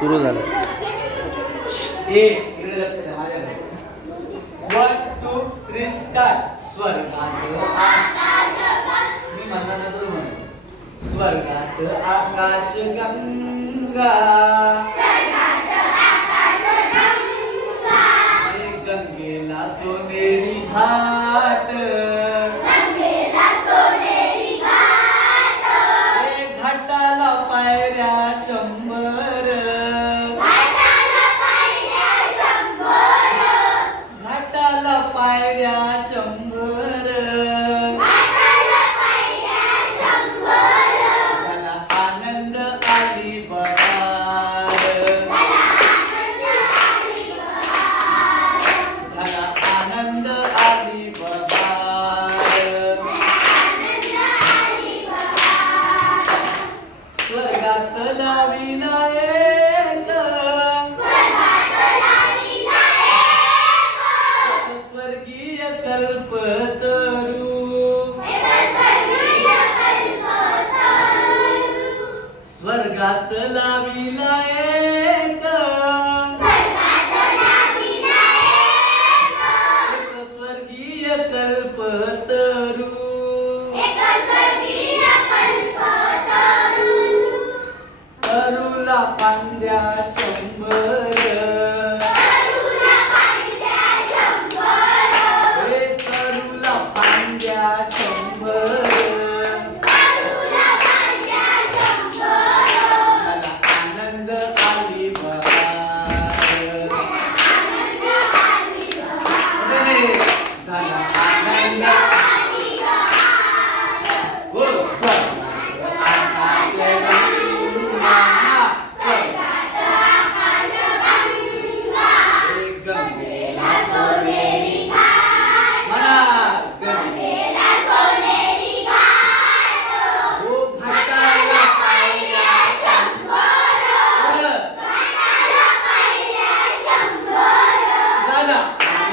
सुरू झालं. One two three start. स्वर्गात मी म्हणताना बरोबर म्हणा. स्वर्गात आकाश गंगा गंगेला सोनेरी घाट घाटाला पायऱ्या 100 घाटाला पायऱ्या 100 झाला आनंद आली बहार झाला आनंद आली बहार स्वर्गात लाविला एक स्वर्गीय कल्पतरू स्वर्गात लाविला एक स्वर्गीय कल्पतरू तरुला पांद्या 100 तरुला पांद्या 100 झाला आनंद आली बहार झाला आनंद हो आकाश गंगा गंगेला सोनेरी म्हणा गंगेला हो घाटाला पायऱ्या 100 झाला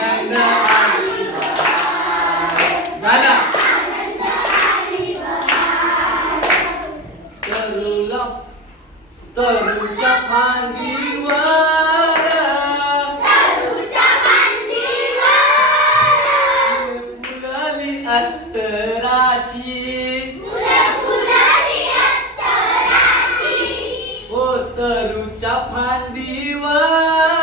आनंद आली बहार झाला तरुला तरुच्या फांदीवर फुलली अत्तराची हो तरुच्या फांदीवर